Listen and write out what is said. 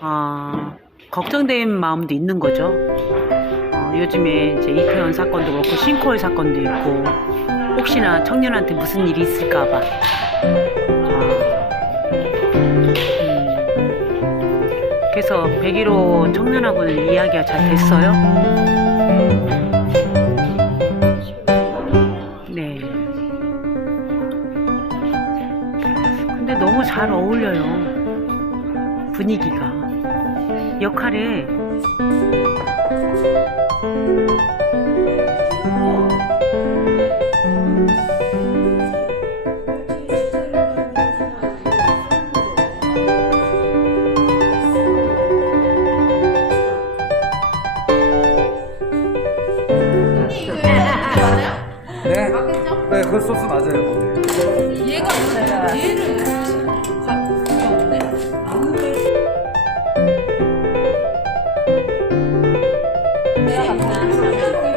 아, 걱정된 마음도 있는 거죠. 어, 요즘에 이제 이태원 사건도 그렇고 싱크홀 사건도 있고 혹시나 청년한테 무슨 일이 있을까봐. 음. 그래서 101호 청년하고는 이야기가 잘 됐어요. 네. 근데 너무 잘 어울려요. 분위기가. 역할에 네. 네, 그 소스 맞아요. Gracias.